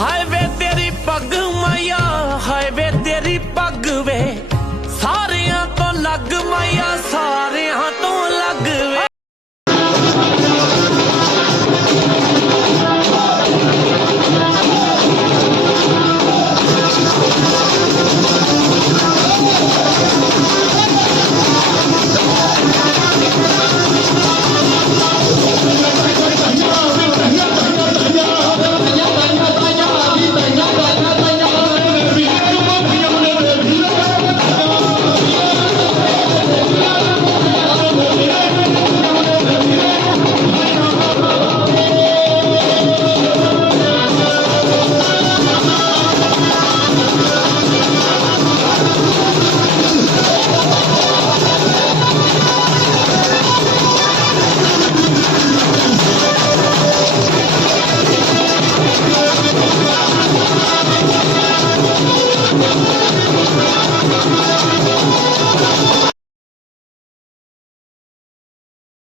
ਹਾਏ ਵੇ ਤੇਰੀ ਪੱਗ ਮਾਇਆ ਹਾਈਵੇ ਤੇਰੀ ਪੱਗ ਵੇ।